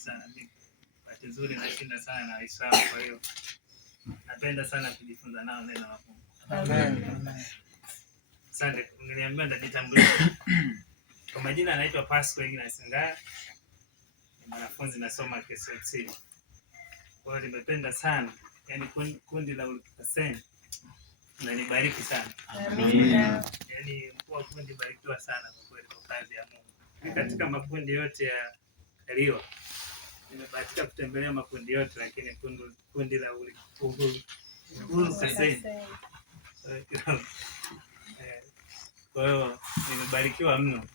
sana. Bahati nzuri nashinda sana na Waislamu, kwa hiyo napenda sana kujifunza nao neno la Mungu. Amen. Asante, niliambiwa nitajitambulisha. Kwa majina anaitwa Pascal Ignas Ngaya. Ni mwanafunzi nasoma KCMC. Kwa hiyo nimependa sana, yaani kundi la Ulukaseni na nibariki sana. Amen. Yaani mkuu kundi barikiwa sana kwa kweli kwa kazi ya Mungu. Ni katika makundi yote ya Liwa. Nimebahatika kutembelea makundi yote, lakini kundi la Ulukaseni. Kwa hiyo nimebarikiwa mno.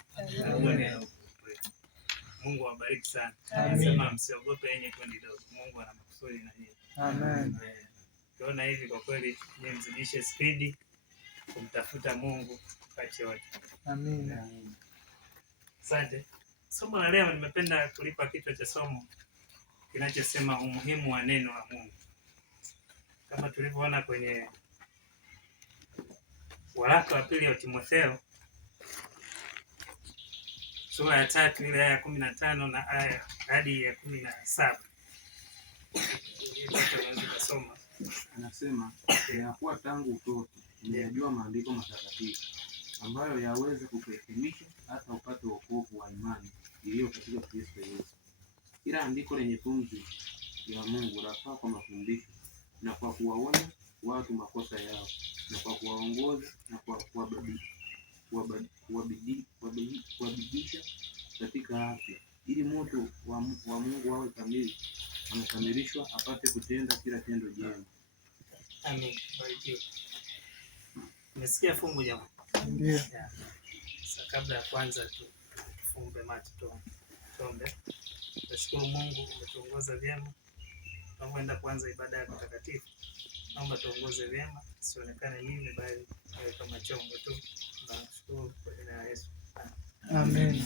Mungu awabariki sana. Nasema msiogope yenye kundi dogo. Mungu ana makusudi na nyinyi. Amen. Tuona hivi kwa kweli nimzidishe spidi kumtafuta Mungu wakati wote. Amen. Asante. Somo la leo nimependa kulipa kichwa cha somo kinachosema umuhimu wa neno la Mungu. Kama tulivyoona kwenye waraka wa pili wa Timotheo sura ya 3 ile aya ya 15 na aya hadi ya 17. Tunasoma. Anasema ya kuwa tangu utoto nimejua maandiko matakatifu ambayo yaweze kukuelimisha hata upate wokovu wa imani iliyo katika Kristo Yesu. Kila andiko lenye pumzi ya Mungu lafaa kwa mafundisho na kwa kuwaonya watu makosa yao na kwa kuwaongoza na kwa kuwabidisha katika afya, ili mtu wa Mungu awe kamili, amekamilishwa apate kutenda kila tendo jema. Amen. Barikiwa. Umesikia fungu jamani? Ndio. Sasa kabla ya kwanza tufumbe macho tuombe. Nashukuru Mungu umetuongoza vyema. Tunapoenda kuanza ibada ya takatifu. Naomba tuongoze vyema, sionekane mimi bali kama chombo tu. Tunashukuru kwa jina la Yesu. Amen.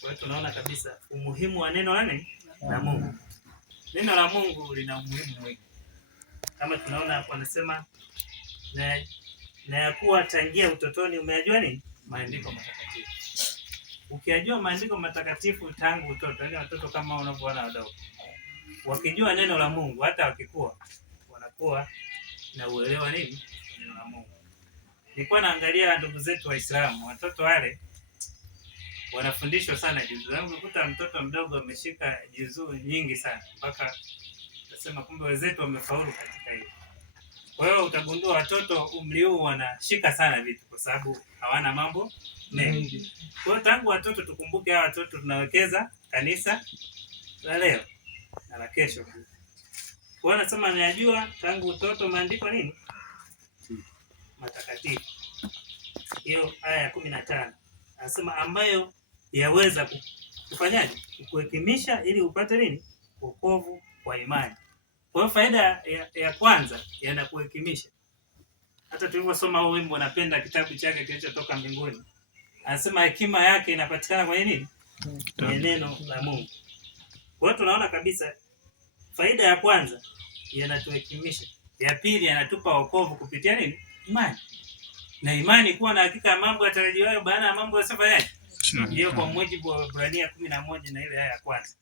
Kwa hiyo tunaona kabisa umuhimu wa neno la Mungu. Neno la Mungu lina umuhimu mwingi. Kama tunaona hapo anasema na yakuwa tangia utotoni umeyajua nini? Maandiko matakatifu. Ukiyajua maandiko matakatifu tangu utoto, yani watoto kama unavyoona wadogo, wakijua neno la Mungu hata wakikua wanakuwa na uelewa nini? Neno la Mungu. Nilikuwa naangalia ndugu zetu Waislamu, watoto wale wanafundishwa sana juzuu. Unakuta mtoto mdogo ameshika juzuu nyingi sana mpaka nasema kumbe wenzetu wamefaulu katika hilo. Kwa hiyo utagundua watoto umri huu wanashika sana vitu kwa sababu hawana mambo mengi. Kwa hiyo tangu watoto tukumbuke hawa watoto tunawekeza kanisa la leo na la kesho. Kwa hiyo nasema najua tangu utoto maandiko nini? Matakatifu. Hiyo aya ya 15. Anasema ambayo yaweza kufanyaje? Kukuhekimisha ili upate nini? Wokovu wa imani. Kwa hiyo faida ya kwanza yanakuhekimisha. Hata tulivyosoma huo wimbo, napenda kitabu chake kilichotoka mbinguni. Anasema hekima yake inapatikana kwenye nini? Kwenye neno la Mungu. Kwa hiyo tunaona kabisa faida ya kwanza yanatuhekimisha. Ya pili yanatupa wokovu kupitia nini? Imani. Na imani kuwa na hakika ya mambo yatarajiwayo baada ya mambo yasiyofanyaje. Hiyo kwa mujibu wa Waebrania 11 na ile aya ya kwanza.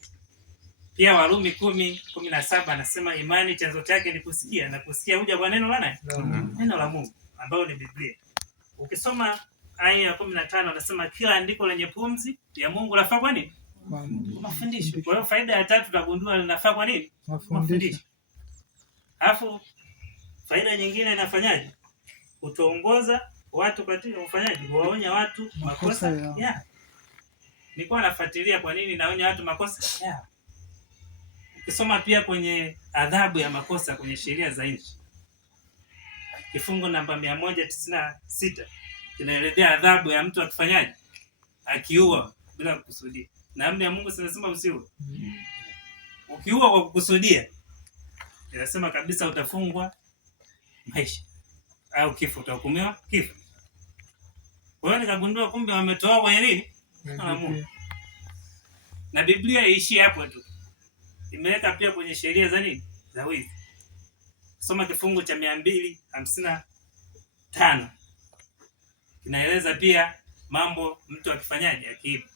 Pia Warumi 10:17 anasema imani chanzo chake ni kusikia na kusikia huja kwa neno la nani? Neno la Mungu ambalo ni Biblia. Ukisoma aya ya 15 anasema kila andiko lenye pumzi ya Mungu lafaa kwa nini? Mafundisho. Kwa hiyo faida ya tatu tutagundua linafaa kwa nini? Mafundisho. Alafu faida nyingine inafanyaje? Kutuongoza watu katika ufanyaji, kuwaonya watu makosa yao. Nilikuwa nafuatilia kwa nini naonya watu makosa yao. Ukisoma pia kwenye adhabu ya makosa kwenye sheria za nchi, kifungu namba 196 kinaelezea adhabu ya mtu akifanyaje? Akiua bila kukusudia. Na amri ya Mungu inasema usiue. Ukiua kwa kukusudia, inasema kabisa utafungwa maisha au kifo, utahukumiwa kifo. Kwa hiyo nikagundua kumbe wametoa kwenye nini? Na Mungu. Na Biblia iishi hapo tu. Imeweka pia kwenye sheria za nini? Za wizi. Soma kifungu cha 255. Kinaeleza pia mambo mtu akifanyaje akiiba.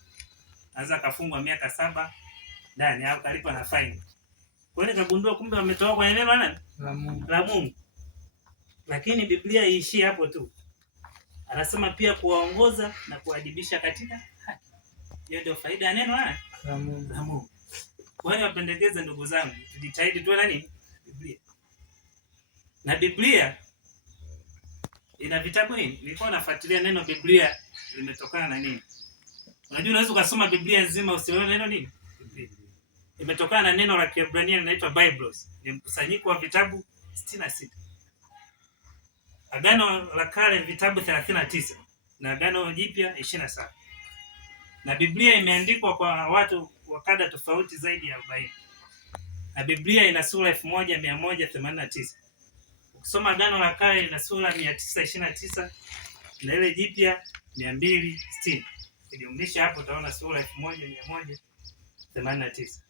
Anaweza kafungwa miaka 7 ndani au kalipa na faini. Kwa hiyo nikagundua kumbe wametoa kwenye neno la nani? La Mungu. Lakini Biblia haiishii hapo tu. Anasema pia kuwaongoza na kuadibisha katika haki. Hiyo ndio faida ya neno la Mungu. Kwa hiyo wapendekeze ndugu zangu, tujitahidi tuwe na nini? Biblia. Na Biblia ina vitabu nini? Nilikuwa nafuatilia neno Biblia limetokana na nini? Unajua unaweza ukasoma Biblia nzima usione neno nini? Biblia. Imetokana na neno la Kiebrania linaloitwa Biblos. Ni mkusanyiko wa vitabu 66. Agano la Kale vitabu 39 na Agano Jipya 27. Na Biblia imeandikwa kwa watu wa kada tofauti zaidi ya 40. Na Biblia ina sura 1189. Ukisoma Agano la Kale ina sura 929 na ile Jipya 260. Ukijumlisha hapo utaona sura 1189.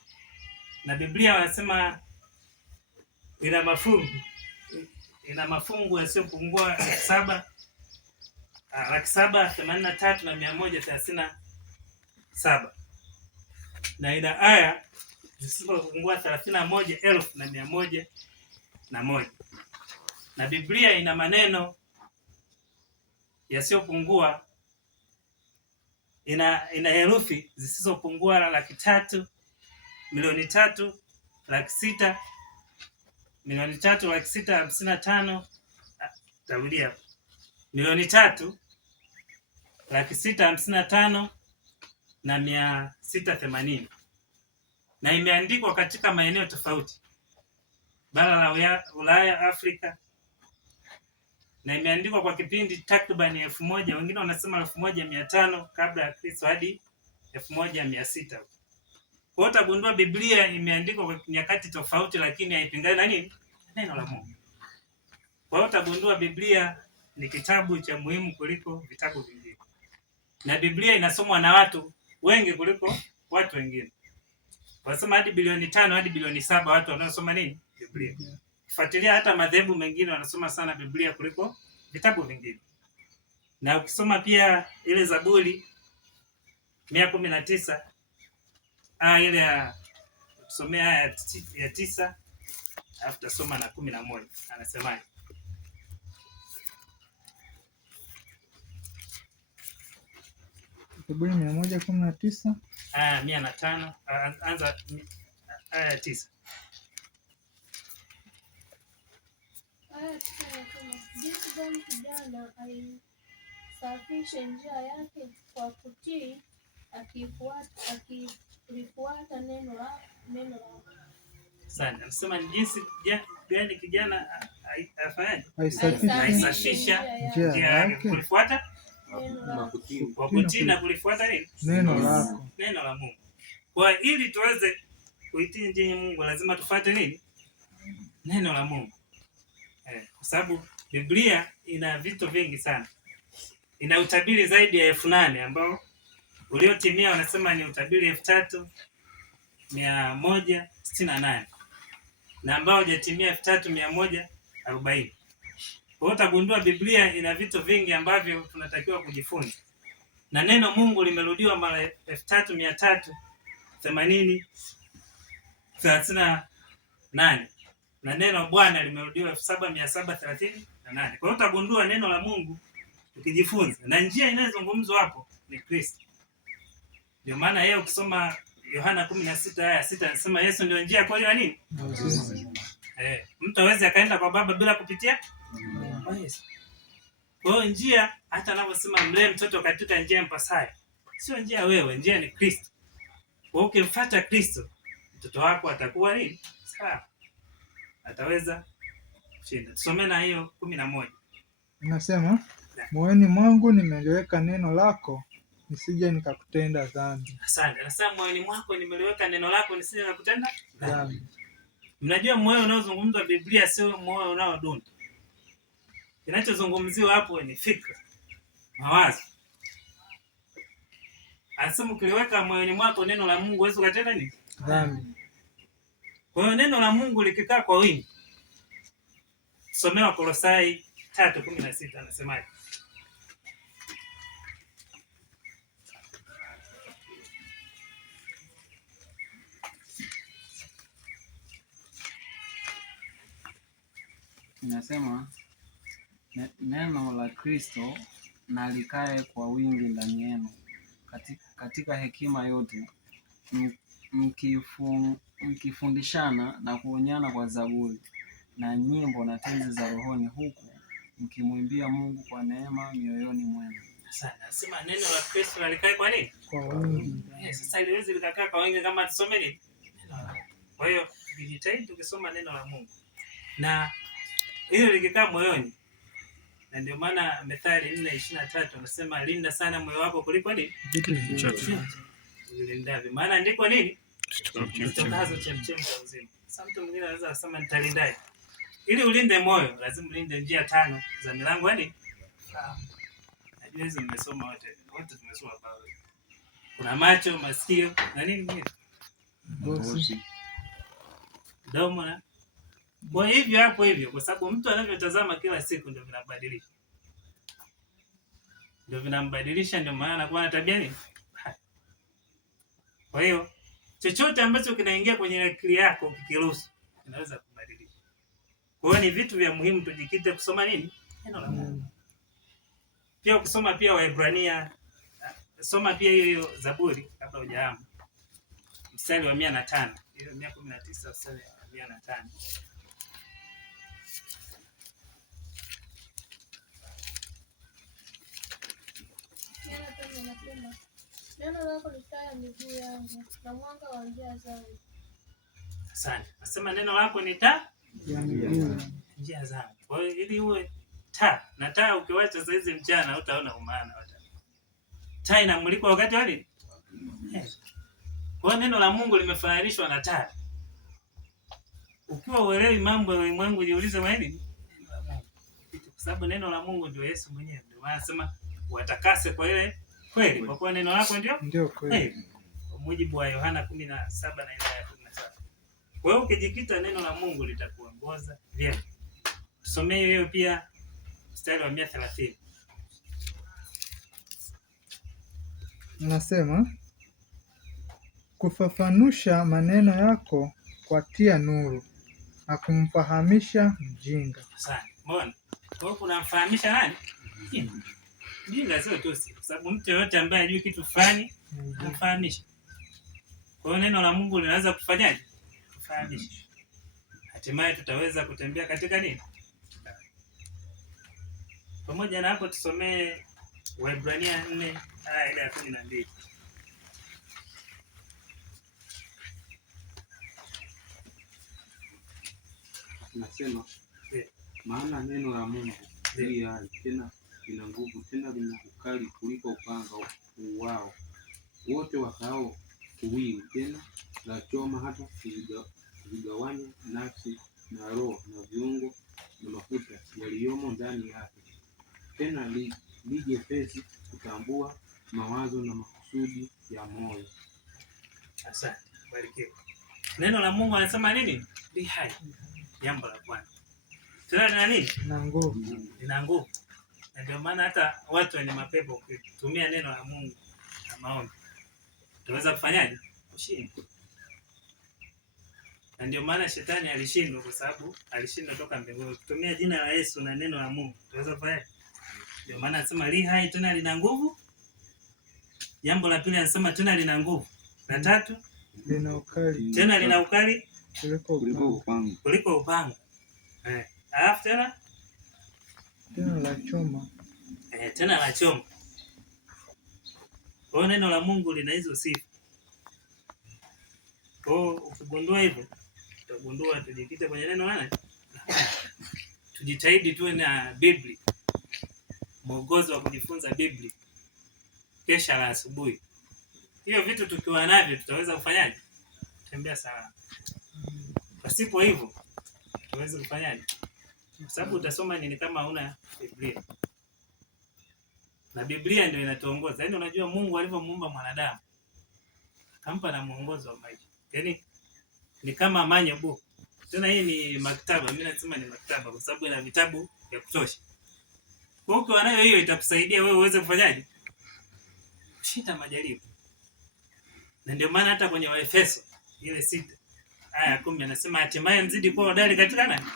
Na Biblia wanasema ina mafungu yasiyopungua 7,783,137 na ina aya zisizopungua 31,101. Na Biblia ina maneno yasiyopungua ina herufi zisizopungua 300,000, 300,000, 300,000, 300,655. Tarudia. 300,655 na 680. Na imeandikwa katika maeneo tofauti. Bara la Ulaya, Afrika. Na imeandikwa kwa kipindi takriban 1000, wengine wanasema 1500 kabla ya Kristo hadi 1600. Kwa hiyo utagundua Biblia imeandikwa kwa nyakati tofauti lakini haipingani na nini? Neno la Mungu. Kwa hiyo utagundua Biblia ni kitabu cha muhimu kuliko vitabu vingine. Na Biblia inasomwa na watu wengi kuliko watu wengine. Wanasema hadi bilioni 5 hadi bilioni 7 watu wanaosoma nini? Biblia. Kufuatilia hata madhehebu mengine wanasoma sana Biblia kuliko vitabu vingine. Na ukisoma pia ile Zaburi 119 ile ya tusomea aya ya 9 alafu tasoma na 11. Anasemaje? Zaburi 119 aya 105 anza aya ya 9. Jinsi gani kijana aisafishe njia yake kwa kutii, akilifuata neno lako. Sana. Anasema jinsi gani kijana afanyaje? aisafisha njia yake kulifuata kwa kutii na kulifuata nini? neno lako. Neno la Mungu. Kwa ili tuweze kuitii njia ya Mungu lazima tufuate nini? Neno la Mungu. Kwa sababu Biblia ina vitu vingi sana. Ina utabiri zaidi ya 8,000 ambao uliotimia wanasema ni utabiri 3,168 na ambao hujatimia 3,140. Kwa hiyo utagundua Biblia ina vitu vingi ambavyo tunatakiwa kujifunza. Na neno Mungu limerudiwa mara 3,338 na neno Bwana limerudiwa 7,738. Kwa hiyo utagundua neno la Mungu ukijifunza, na njia inayozungumzwa hapo ni Kristo. Ndio maana yeye ukisoma Yohana 16 aya 6 anasema Yesu ndio njia, kweli na nini? Mtu hawezi akaenda kwa Baba bila kupitia Yesu. Kwa hiyo njia, hata anavyosema mlee mtoto katika njia mpasayo, sio njia wewe, njia ni Kristo. Kwa hiyo ukimfuata Kristo, mtoto wako atakuwa nini? Sawa. Ataweza kushinda. Tusome na hiyo 11. Inasema, moyoni mwangu nimeliweka neno lako, nisije nikakutenda dhambi. Asante. Anasema moyoni mwako nimeliweka neno lako, nisije nikakutenda dhambi. Mnajua moyo unaozungumzwa Biblia sio moyo unaodunda. Kinachozungumziwa hapo ni fikra, mawazo. Anasema ukiliweka moyoni mwako neno la Mungu huwezi kutenda nini? Dhambi. Kwa hiyo neno la Mungu likikaa kwa wingi. Somewa Kolosai 3:16 anasemaje? inasema neno la Kristo na likae kwa wingi ndani yenu katika hekima yote, mkifundishana na kuonyana kwa zaburi na nyimbo na tenzi za rohoni, huku mkimwimbia Mungu kwa neema mioyoni mwenu. Sana. Sema neno la Kristo na likae kwa nini? Kwa wingi. Sasa iliwezi likakaa kwa wingi kama tusome nini? Kwa hiyo tujitahidi tukisoma neno la Mungu. Na hilo likikaa moyoni. Na ndio maana Methali 4:23 anasema linda sana moyo wako kuliko nini? Vitu Chochote. Ulindavyo. Maana ndiko nini? Zitokazo chemchemi za uzima. Sasa mtu mwingine anaweza kusema nitalindaje? Ili ulinde moyo, lazima ulinde njia 5 za milango yani. Najua hizo mmesoma wote tumesoma Paulo. Kuna macho, masikio na nini nyingine? Ngozi. Domo na kwa hivyo hapo hivyo, kwa sababu mtu anavyotazama kila siku ndio vinabadilisha. Ndio vinambadilisha, ndio maana anakuwa na tabia nini? Kwa hiyo chochote ambacho kinaingia kwenye akili yako kikiruhusu kinaweza kubadilisha. Kwa hiyo ni vitu vya muhimu tujikite kusoma nini? Neno la Mungu. Pia kusoma pia Waebrania, soma pia hiyo Zaburi kabla hujaama. Mstari wa 105. Hiyo 119 mstari wa 105. Neno lako ni taa ya miguu yangu na mwanga wa njia zangu. Asante. Nasema neno lako ni taa ya miguu. Njia zangu. Kwa hiyo ili uwe taa, na taa ukiwacha saa hizi mchana utaona umaana wote. Taa inamulika wakati wa nini? Kwa hiyo neno la Mungu limefananishwa na taa. Ukiwa uelewi mambo ya ulimwengu jiulize kwa nini? Kwa sababu neno la Mungu ndio Yesu mwenyewe. Ndio maana anasema watakase kwa ile kweli, kwa kuwa neno lako ndio kweli. Kwa mujibu wa Yohana 17 na ile ya 17. Kwa hiyo ukijikita neno la Mungu litakuongoza vyema. Tusomee hiyo pia mstari wa 130. Nasema kufafanusha maneno yako kwa tia nuru na kumfahamisha mjinga. Asante. Mbona? Kwa hiyo kunamfahamisha nani? Mjinga sio tu, kwa sababu mtu yote ambaye hajui kitu fulani kumfahamisha. Kwa hiyo neno la Mungu linaweza kufanyaje? Kufahamisha. Hatimaye tutaweza kutembea katika nini? Pamoja na hapo tusomee Waebrania 4 aya ile ya 12. Nasema maana neno la Mungu li hai tena lina nguvu, tena lina ukali kuliko upanga uwao wote wakao kuwili, tena la choma hata kuzigawanya nafsi na roho na viungo na mafuta yaliyomo ndani yake, tena li jepesi kutambua mawazo na makusudi ya moyo. Asante. Barikiwa. Neno la Mungu anasema nini? Li hai. Jambo la kwanza. Tena lina nini? Na nguvu. Lina nguvu. Na ndio maana hata watu wenye mapepo kutumia neno la Mungu na maombi tunaweza kufanyaje? Kushinda. Na ndio maana shetani alishindwa, kwa sababu alishindwa toka mbinguni. Kutumia jina la Yesu na neno la Mungu tunaweza kufanyaje? Ndio maana anasema li hai tena lina nguvu. Jambo la pili anasema tena lina nguvu. Na tatu Lina ukali. tena lina ukali Kuliko upanga. Alafu tena la choma. Tena la choma. Kwa hiyo neno la Mungu lina hizo sifa. Kwa hiyo ukigundua hivyo, utagundua tujikite kwenye neno nani? Tujitahidi tuwe na Biblia. Mwongozo wa kujifunza Biblia. Kesha la asubuhi. Hiyo vitu tukiwa navyo tutaweza kufanyaje? Tembea salama. Pasipo hivyo tutaweza kufanyaje? Kwa sababu utasoma nini kama huna Biblia? Na Biblia ndio inatuongoza. Yaani unajua Mungu alivyomuumba mwanadamu, akampa na mwongozo wa maisha. Yaani ni kama manual book. Tena hii ni maktaba, mimi nasema ni maktaba kwa sababu ina vitabu vya kutosha. Kwa hiyo nayo hiyo itakusaidia wewe uweze kufanyaje? Kushinda majaribu. Na ndio maana hata kwenye Waefeso ile 6 aya 10 anasema hatimaye mzidi kuwa hodari katika nani?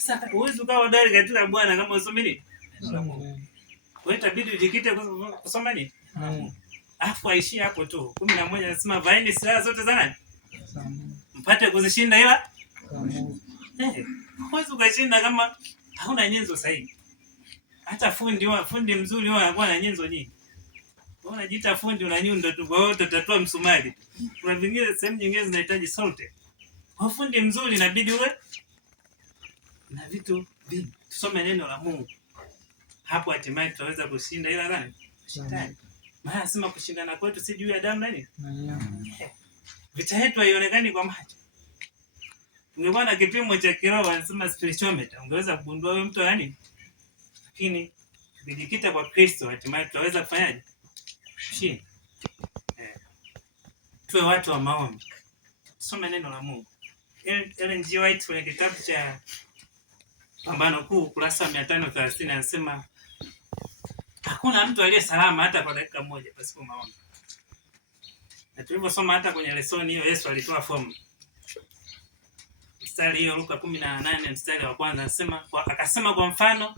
Sasa huwezi ukawa hodari katika Bwana kama usome nini? Kwa hiyo itabidi ujikite kusoma nini? Alafu aishie hapo tu. 11 anasema vaeni silaha zote za nani? Mpate kuzishinda ila huwezi ukashinda kama hauna nyenzo sahihi. Hata fundi mzuri wao anakuwa na nyenzo nyingi. Wewe unajiita fundi una nyundo tu, kwa hiyo utatatua msumari. Kuna vingine sehemu nyingine zinahitaji solte. Kwa fundi mzuri inabidi uwe na vitu vingi. Tusome neno la Mungu. Hapo hatimaye tutaweza kushinda ila nani? Shetani. Maana sema kushindana kwetu si juu ya damu nani? Vita yetu haionekani kwa macho. Ungekuwa na kipimo cha kiroho anasema spirituometer, ungeweza kugundua wewe mtu yani. Lakini tukijikita kwa Kristo hatimaye tutaweza kufanyaje? Kushinda. Tuwe watu wa maombi. Tusome neno la Mungu. Ellen G. White kwenye kitabu cha Pambano Kuu kurasa 530 anasema hakuna mtu aliye salama hata kwa dakika moja pasipo maombi. Na tulivyosoma hata kwenye lesoni hiyo Yesu alitoa fomu. Mstari hiyo Luka 18 mstari wa kwanza anasema akasema kwa mfano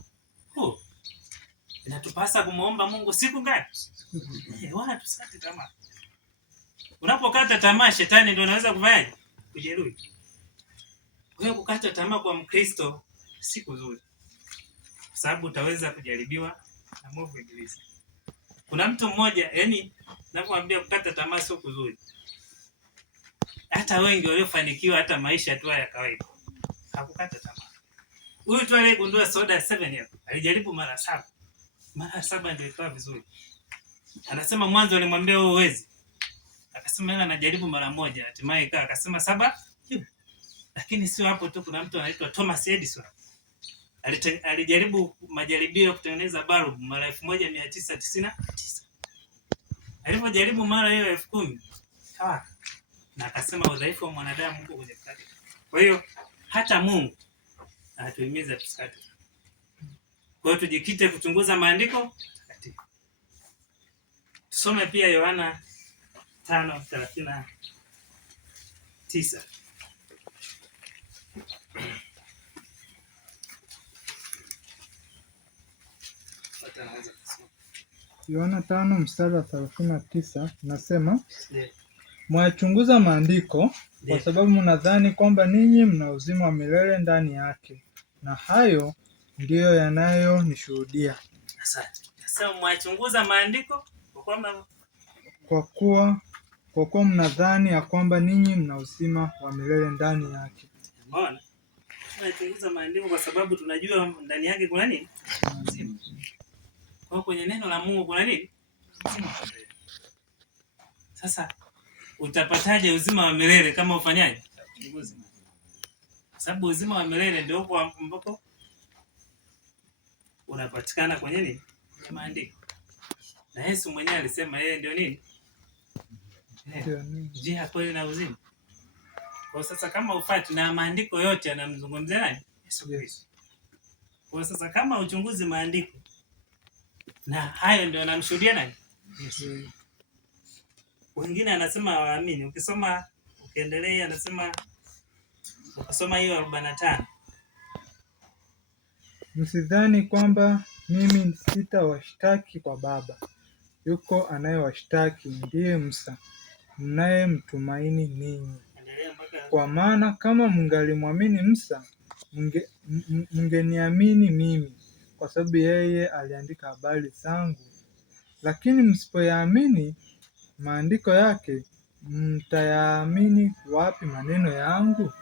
huu inatupasa kumuomba Mungu siku ngapi? Wala tusikate tamaa. Unapokata tamaa shetani ndio anaweza kufanyaje? Kujeruhi. Kwa hiyo kukata tamaa kwa Mkristo si kuzuri. Kwa sababu utaweza kujaribiwa na mwovu ibilisi. Kuna mtu mmoja, yani ninapoambia kukata tamaa sio kuzuri. Hata wengi waliofanikiwa hata maisha tu ya kawaida hakukata tamaa. Huyu tu aliyegundua soda 7 hapo alijaribu mara 7. Mara 7 ndio ikawa vizuri. Anasema mwanzo alimwambia wewe uwezi. Akasema yeye anajaribu mara 1, hatimaye ikawa akasema 7. Lakini sio hapo tu, kuna mtu anaitwa Thomas Edison. Alijaribu majaribio ya kutengeneza bulb mara 1999. Alipojaribu mara hiyo 10,000 na akasema udhaifu wa mwanadamu uko kwenye kukata. Kwa hiyo hata Mungu anatuhimiza tusikate. Kwa hiyo tujikite kuchunguza maandiko takatifu. Tusome pia Yohana 5:39. Yohana 5 mstari wa 39 nasema, mwayachunguza maandiko kwa sababu mnadhani kwamba ninyi mna uzima wa milele ndani yake, na hayo ndiyo yanayonishuhudia. Asante. Sasa mwayachunguza maandiko kwa kuwa mnadhani ya kwamba ninyi mna uzima wa milele ndani yake. Umeona? Tunachunguza maandiko kwa sababu tunajua ndani yake kuna nini? Uzima. Kwa kwenye neno la Mungu kuna nini? Sasa utapataje uzima wa milele kama ufanyaje? Uchunguzi. Sababu uzima wa milele ndio huko ambapo unapatikana kwenye nini? Maandiko. Na Yesu mwenyewe alisema yeye ndio nini? Njia, kweli na uzima. Kwa sasa kama ufuati na maandiko yote yanamzungumzia nani? Yesu Kristo. Kwa sasa kama uchunguzi maandiko na hayo ndio anamshuhudia nani? Yesu. Wengine anasema waamini. Ukisoma ukiendelea anasema ukisoma hiyo 45. Msidhani kwamba mimi sitawashtaki kwa Baba. Yuko anayewashtaki, ndiye Musa, mnayemtumaini ninyi. Kwa maana kama mngalimwamini Musa, mngeniamini mimi, kwa sababu yeye aliandika habari zangu. Lakini msipoyaamini maandiko yake, mtayaamini wapi maneno yangu?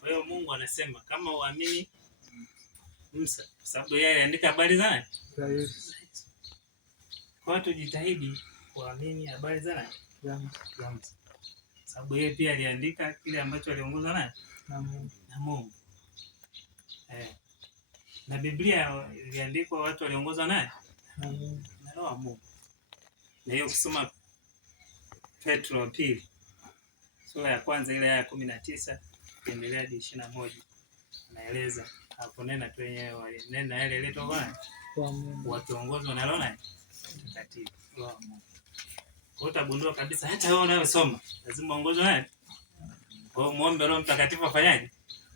Kwa hiyo Mungu anasema kama uamini Musa, kwa sababu yeye aliandika habari za Yesu. Kwa hiyo tujitahidi kuamini habari za Musa. Sababu yeye pia aliandika kile ambacho aliongozwa na Mungu. Na Biblia iliandikwa watu waliongozwa na Roho wa Mungu. Na hiyo kusoma Petro wa pili sura ya kwanza ile ya 19 kuendelea hadi 21 naeleza hapo nena tu wenyewe walinena yale leto bwana wakiongozwa na Roho Mtakatifu. Kwa utagundua kabisa hata wewe unayosoma lazima uongozwe naye. Kwa hiyo muombe Roho Mtakatifu afanyaje?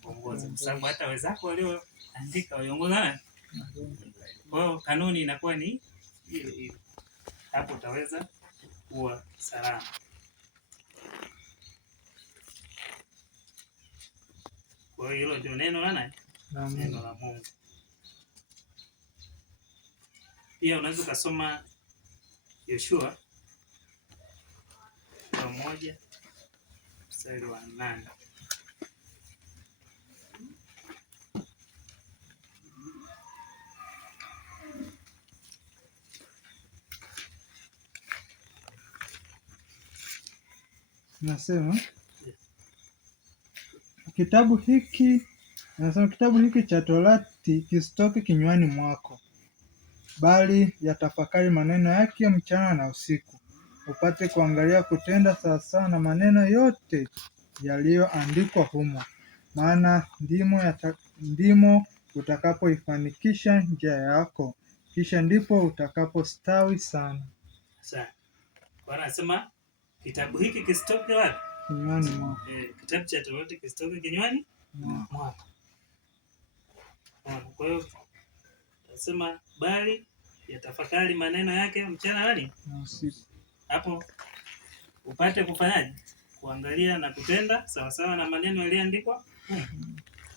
uongoze, kwa sababu hata wenzako walioandika waliongozana. Kwa hiyo kanuni inakuwa ni ile ile, hapo utaweza kuwa salama. Kwa hiyo hilo ndio neno la Mungu. Pia unaweza ukasoma Yoshua 1:8. Nasema kitabu hiki cha Torati kisitoke kinywani mwako, bali yatafakari maneno yake mchana na usiku, upate kuangalia kutenda sawasawa na maneno yote yaliyoandikwa humo, maana ndimo utakapoifanikisha njia yako, kisha ndipo utakapostawi sana. Sasa Bwana anasema kitabu hiki kisitoke wapi? Kinywani mwako. Kitabu cha Torati kisitoke kinywani mwako. Kwa hiyo anasema bali yatafakari maneno yake mchana na usiku, hapo upate kufanyaje? Kuangalia na kutenda sawasawa na maneno yaliyoandikwa.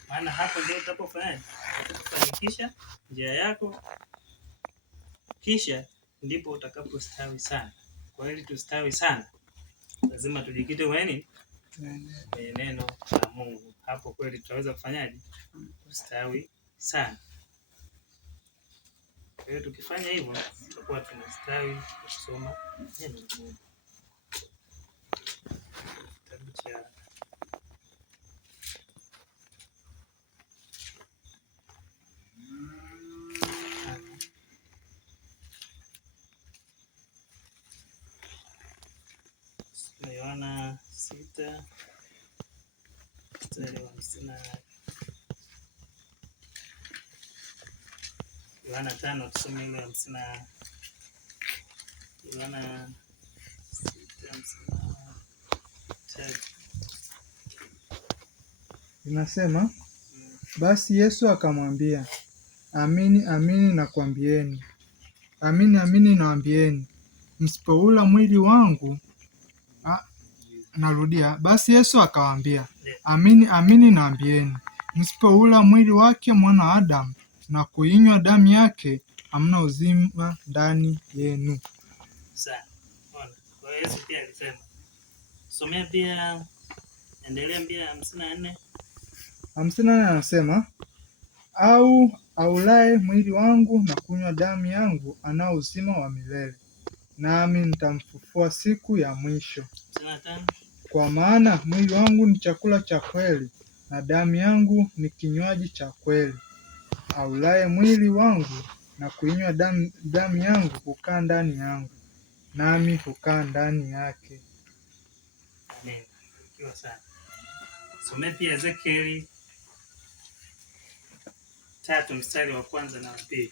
Maana hapo ndio utapofanyaje? Utafanikisha njia yako, kisha ndipo utakapostawi sana. Kwa hiyo tustawi sana, lazima tujikite kwenye neno la Mungu. Hapo kweli tutaweza kufanyaje? Kustawi sana. Kwa hiyo tukifanya hivyo tutakuwa tunastawi kusoma neno la Mungu. Kitabu cha Yohana 6 mstari wa 50. Yohana 5 tusome ile 50. Yohana 6:53. Inasema, basi Yesu akamwambia, amini amini nawaambieni, msipoula mwili wangu. Narudia, basi Yesu akawaambia, amini amini nawaambieni, msipoula mwili wake mwana wa Adamu na kuinywa damu yake, hamna uzima ndani yenu. Sawa. Kwa hiyo Yesu pia alisema. Somea pia, endelea pia 54. 54 anasema, au aulaye mwili wangu na kunywa damu yangu anao uzima wa milele, nami nitamfufua siku ya mwisho. 55. Kwa maana mwili wangu ni chakula cha kweli na damu yangu ni kinywaji cha kweli. Aulaye mwili wangu na kuinywa damu yangu hukaa ndani yangu, nami hukaa ndani yake. Amen. Kiwa sana. Somea pia Ezekieli 3 mstari wa 1 na 2.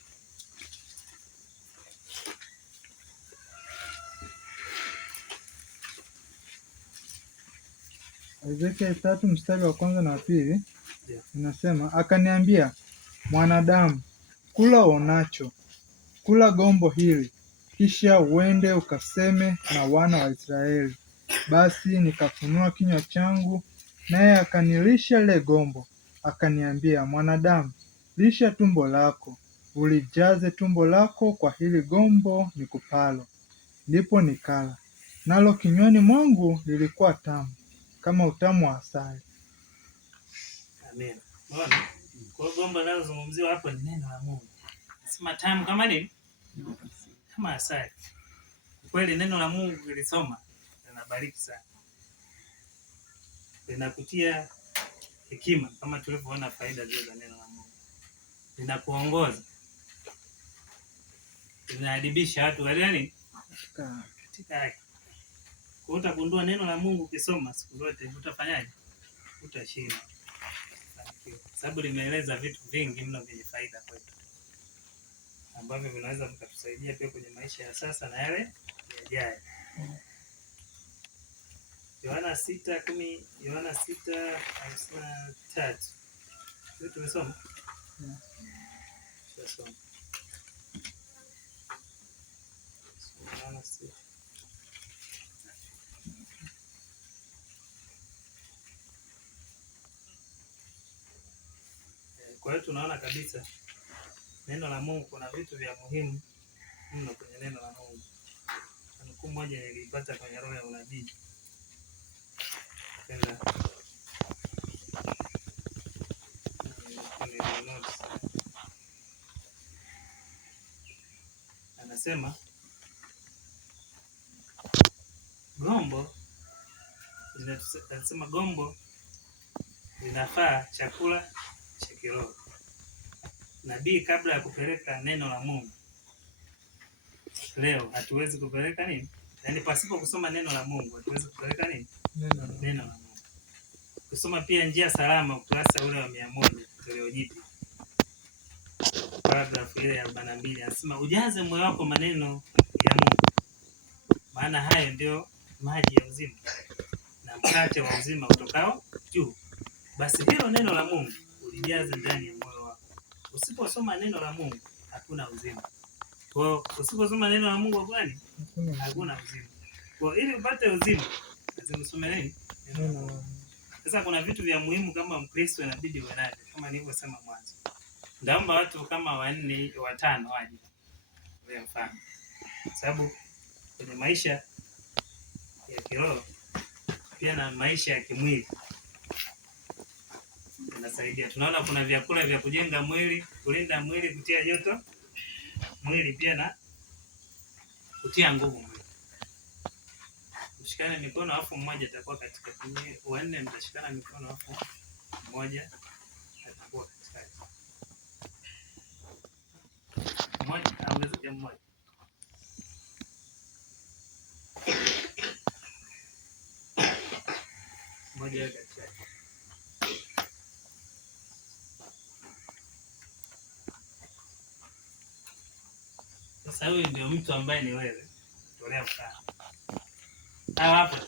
Ezekieli 3 mstari wa 1 na 2. Inasema, akaniambia, mwanadamu, kula uonacho, kula gombo hili, kisha uende ukaseme na wana wa Israeli. Basi nikafunua kinywa changu, naye akanilisha lile gombo. Akaniambia, mwanadamu, lisha tumbo lako, ulijaze tumbo lako kwa hili gombo nikupalo. Ndipo nikala, nalo kinywani mwangu lilikuwa tamu kama utamu wa asali. Amen. Bwana, kwa gombo linalozungumziwa hapo ni neno la Mungu. Nasema tamu kama nini? Kama asali. Kweli neno la Mungu lilisoma linabariki sana. Linakutia hekima kama tulivyoona faida zile za neno la Mungu. Linakuongoza. Linaadibisha watu gani? Katika haki. Kwa utagundua neno la Mungu ukisoma siku zote utafanyaje? Utashinda. Sababu limeeleza vitu vingi mno vyenye faida kwetu, ambavyo vinaweza vikatusaidia pia kwenye maisha ya sasa na yale yajayo. Yohana 6:53. Tumesoma? Kwa hiyo tunaona kabisa neno la Mungu, kuna vitu vya muhimu mno kwenye neno la Mungu. Nukuu moja nilipata kwenye roho ya unabii. Anasema gombo linafaa chakula cha kiroho. Nabii kabla ya kupeleka neno la Mungu, leo hatuwezi kupeleka nini? Yaani pasipo kusoma neno la Mungu hatuwezi kupeleka nini? Neno la Mungu. Kusoma pia Njia Salama, ukurasa ule wa 100 toleo jipya, paragrafu ile ya 42, anasema ujaze moyo wako maneno ya Mungu, maana hayo ndio maji ya uzima na mkate wa uzima utokao juu. Basi hilo neno la Mungu ulijaze ndani ya moyo wako. Usiposoma neno la Mungu hakuna uzima. Kwa hiyo usiposoma neno la Mungu gani? Hakuna uzima. Kwa ili upate uzima lazima usome nini? Neno la Mungu. Sasa kuna vitu vya muhimu kama Mkristo inabidi uwe navyo, kama nilivyosema mwanzo. Ndaomba watu kama 4 5 waje. Kwa mfano. Sababu kwenye maisha ya kiroho pia na maisha ya kimwili inasaidia. Tunaona kuna vyakula vya kujenga mwili, kulinda mwili, kutia joto mwili, pia na kutia nguvu mwili. Mshikane mikono afu mmoja atakuwa katikati. 4 mtashikana mikono afu mmoja atakuwa katikati. Mmoja ongezeke mmoja. Mmoja katikati. Sasa huyu ndio mtu ambaye ni wewe. Tolea mfano. Hapa.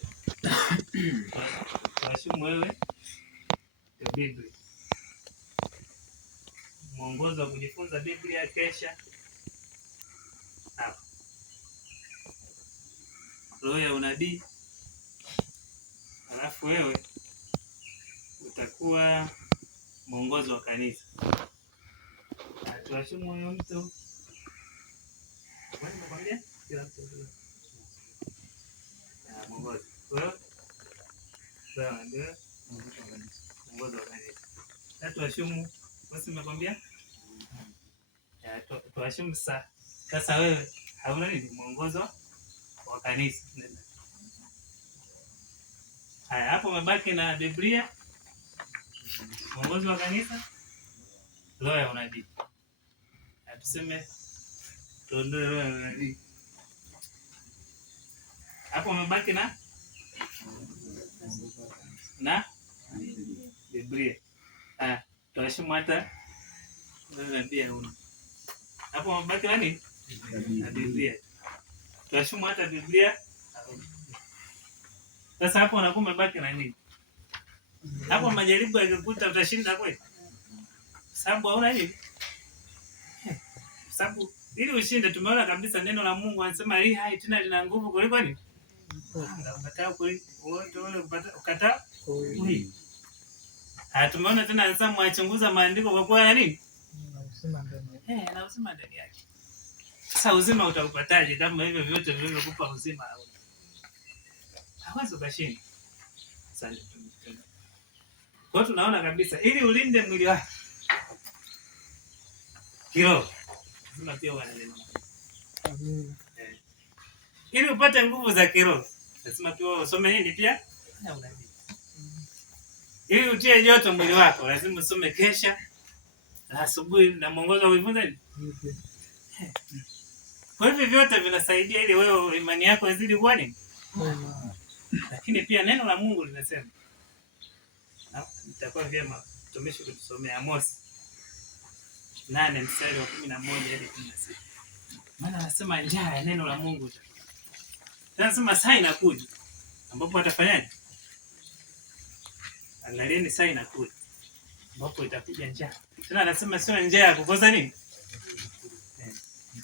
Washumu wewe ndio Biblia. Mwongozo wa kujifunza Biblia kesha. Hapa. Roho ya unabii. Alafu wewe utakuwa mwongozo wa kanisa. Tuwashumu huyo mtu. Kwani nakwambia kila mtu mwongozo. Sawa ndio mwongozo wa kanisa. Tuwashumu basi nimekwambia. Tuwashumu sasa wewe hauna nini? Mwongozo wa kanisa. Haya, hapo umebaki na Biblia, mwongozo wa kanisa, roho ya unabii. Tuseme tuondoe roho ya unabii. Hapo umebaki na Biblia. Tuwashumu hata unabii hauna. Hapo umebaki na nini? Na Biblia. Tuwashumu hata Biblia. Sasa hapo unakuwa umebaki na nini? Hapo majaribu yakikuta utashinda kweli? Sababu hauna nini? Sababu ili ushinde tumeona kabisa neno la Mungu anasema hii hai tena lina nguvu kuliko nini? Ukataa kuliko wote wale ukataa kuliko. Tumeona tena anasema mwachunguza maandiko kwa kuwa nini? Na uzima ndani yake. Sasa uzima utaupataje kama hivyo vyote vilivyokupa uzima hauna? Hawezi ukashinda. Asante. Kwa hiyo tunaona kabisa ili ulinde mwili wako kiroho lazima pia uwe na neno. Amen. Ili upate nguvu za kiroho lazima pia usome nini pia? Na unabii. Ili utie joto mwili wako lazima usome kesha na asubuhi na mwongozo wa kujifunza nini? Kwa hivyo vyote vinasaidia ili wewe imani yako izidi kuwa nini? Lakini pia neno la Mungu linasema, nitakuwa vyema mtumishi kutusomea Amos 8 mstari wa 11 hadi 16. Maana anasema njaa ya neno la Mungu. Anasema saa inakuja ambapo atafanyaje? Angalieni saa inakuja ambapo itakuja njaa. Tena anasema sio njaa ya kukosa nini?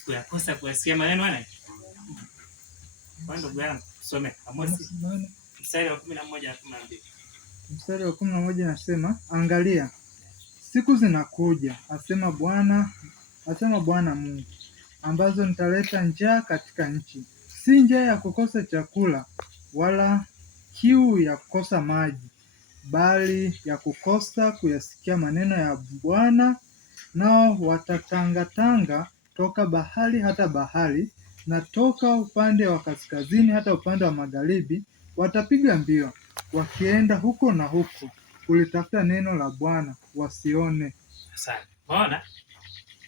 Kuyakosa kuyasikia maneno haya. Kwa ndugu yangu, tusome Amosi mstari wa 11 na 12. Mstari wa 11 nasema, angalia siku zinakuja, asema Bwana Mungu, ambazo nitaleta njaa katika nchi, si njaa ya kukosa chakula wala kiu ya kukosa maji, bali ya kukosa kuyasikia maneno ya Bwana. Nao watatangatanga toka bahari hata bahari, na toka upande wa kaskazini hata upande wa magharibi. Watapiga mbio wakienda huko na huko kulitafuta neno la Bwana, wasione. Asante. Unaona?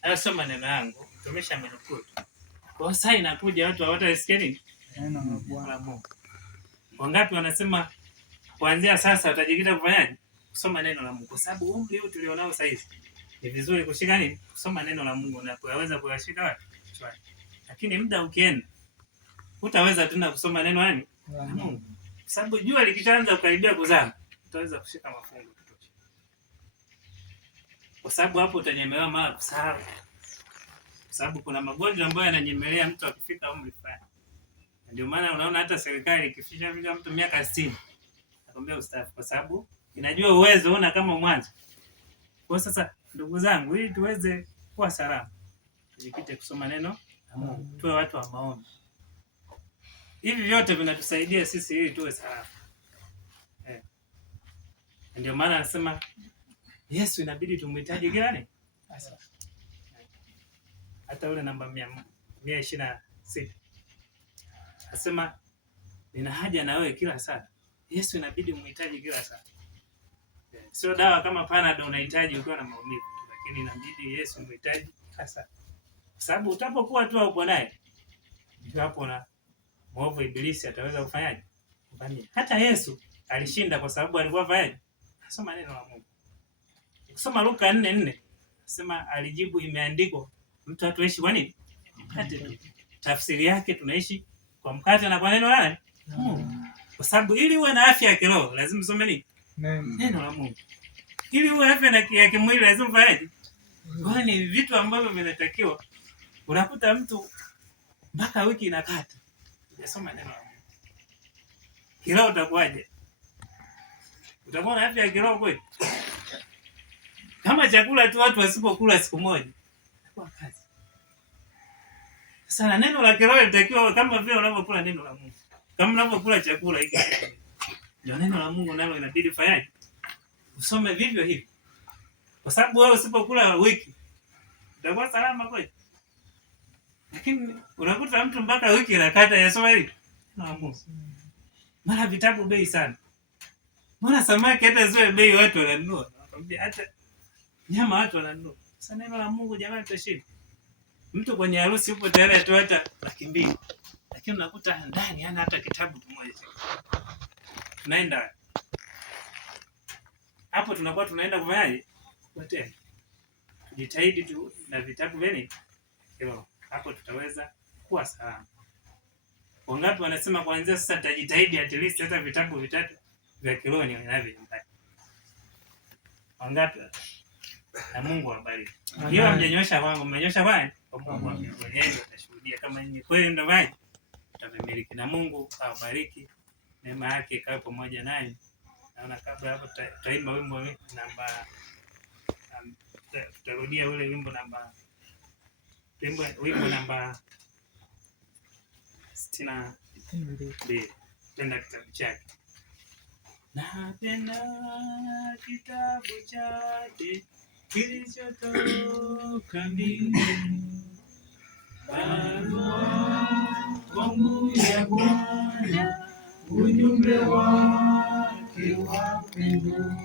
Hayo sio maneno yangu. Tumesha amenukuu. Kwa sasa inakuja watu hawatasikia nini? Neno la Bwana. Wangapi wanasema kuanzia sasa watajikita kufanyaje? Kusoma neno la Mungu. Kwa sababu umri huu tulionao sasa hivi ni vizuri kushika nini? Kusoma neno la Mungu na kuweza kuyashika wapi? Kichwani. Lakini muda ukienda hutaweza tena kusoma neno la Mungu. Kwa sababu jua likishaanza kukaribia kuzama, utaweza kushika mafungu kutosha. Kwa sababu hapo utanyemelea mara kusahau. Kwa sababu kuna magonjwa ambayo yananyemelea mtu akifika umri fulani. Ndio maana unaona hata serikali ikifikisha mtu miaka 60 nakwambia ustaafu, kwa sababu inajua uwezo una kama mwanzo. Kwa sasa ndugu zangu, ili tuweze kuwa salama, tujikite kusoma neno la Mungu, tuwe watu wa maombi. Hivi vyote vinatusaidia sisi ili tuwe salama. Ndio maana anasema Yesu inabidi tumhitaji gani? Hata ule namba 126. Anasema nina haja na wewe kila saa. Yesu inabidi umhitaji kila saa. Sio dawa kama Panadol unahitaji ukiwa na maumivu, lakini inabidi Yesu umhitaji kila saa. Kwa sababu utapokuwa tu upo naye, hapo na mwovu ibilisi ataweza kufanyaje? Kufanya. Hata Yesu alishinda kwa sababu alikuwa fayaje? Anasoma neno la Mungu. Ukisoma Luka 4:4, anasema alijibu, imeandikwa mtu hatuishi kwa nini? Mkate tu. Tafsiri yake tunaishi kwa mkate na kwa neno la Mungu. Kwa sababu ili uwe na afya ya kiroho lazima usome nini? Neno la Mungu. Ili uwe afya ya kimwili lazima ufahaje? Kwa ni vitu ambavyo vinatakiwa. Unakuta mtu mpaka wiki inakata unasoma neno la Mungu. Kiroho utakuwaje? Utakuwa na afya ya kiroho kweli? Kama chakula tu watu wasipokula siku moja, itakuwa kazi. Sasa neno la kiroho litakiwa kama vile unavyokula neno la Mungu. Kama unavyokula chakula hiki. Ndio neno la Mungu nalo inabidi fanyaje? Usome vivyo hivi. Kwa sababu wewe usipokula wiki, utakuwa salama kweli? Lakini unakuta mtu mpaka wiki inakata yasoma hivi. Neno la Mungu. Mara vitabu bei sana. Mbona samaki hata zile bei watu wananunua? Nakwambia hata nyama watu wananunua. Sasa neno la Mungu jamani tutashinda. Mtu kwenye harusi yupo tayari atoa hata 200,000. Lakini unakuta ndani hana hata kitabu kimoja. Tunaenda hapo tunakuwa tunaenda kufanyaje? Hotel. Tujitahidi tu na vitabu vyeni. Hilo hapo tutaweza kuwa salama. Wangapi wanasema kuanzia sasa tutajitahidi at least hata vitabu 3 vya kiroho ninavyo nyumbani. Wangapi? Na Mungu awabariki. Hiyo mjenyosha kwangu, mmenyosha bwana? Kwa Mungu mwenyewe atashuhudia kama ni kweli ndio bwana. Tutamiliki na Mungu awabariki. Neema yake ikawe pamoja nanyi. Naona kabla hapo tutaimba wimbo namba tutarudia ule wimbo namba 62. Tenda kitabu chake. Napenda kitabu chake kilichotoka mbinguni. Barua kwangu ya Bwana, ujumbe wake wa pendo.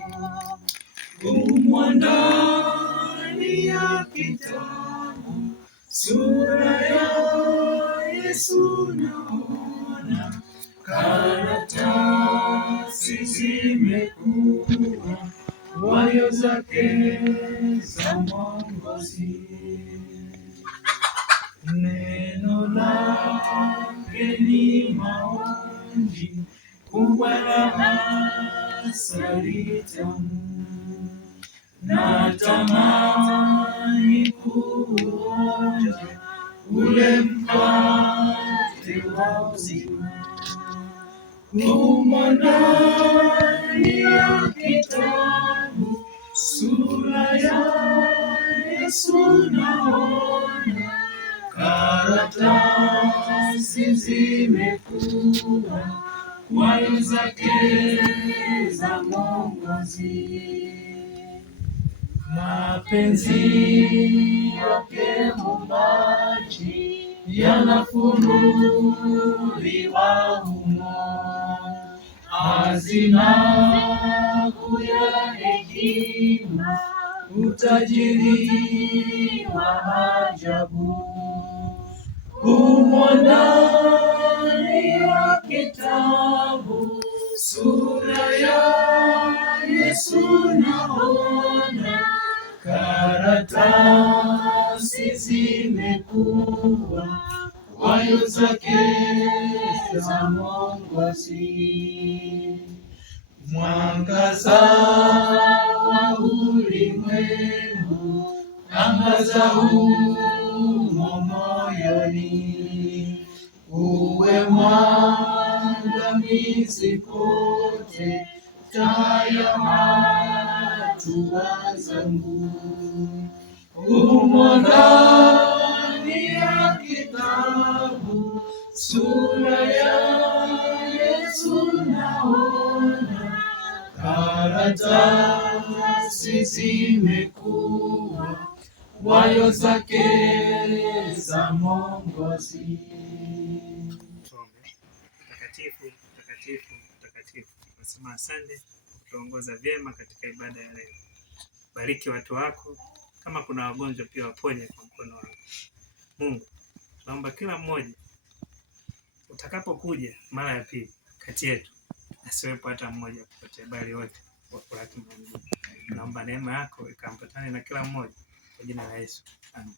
Ndani ya kitabu sura ya Yesu naona, karatasi zimekuwa wayo zake za mwongozi. Neno lake ni maonji kubwa la asali tamu. natamani kuonja ule mkate wa uzima, humo ndani ya kitabu sura ya Yesu naona, karatasi zimekuwa wayo zake za mwongozi, mapenzi yake Muumbaji yanafunuliwa humo, hazina kuu ya hekima, utajiri wa ajabu, humo ndani ya kitabu sura ya Yesu naona, karatasi zimekuwa wayo zake za mwongozi, mwangaza wa ulimwengu angaza humo moyoni, uwe mwangamizi kote, taa ya hatua zangu, humo ndani ya kitabu sura ya Yesu naona, karatasi zimekuwa wayo zake za mwongozi. Mtakatifu, mtakatifu, mtakatifu. Nasema asante kutuongoza vyema katika ibada ya leo. Bariki watu wako, kama kuna wagonjwa pia waponye kwa mkono wako. Mungu, naomba kila mmoja utakapokuja mara ya pili kati yetu asiwepo hata mmoja kupotea, bali wote wakulaki mbinguni. Naomba neema yako ikampatane na kila mmoja kwa jina la Yesu. Amen.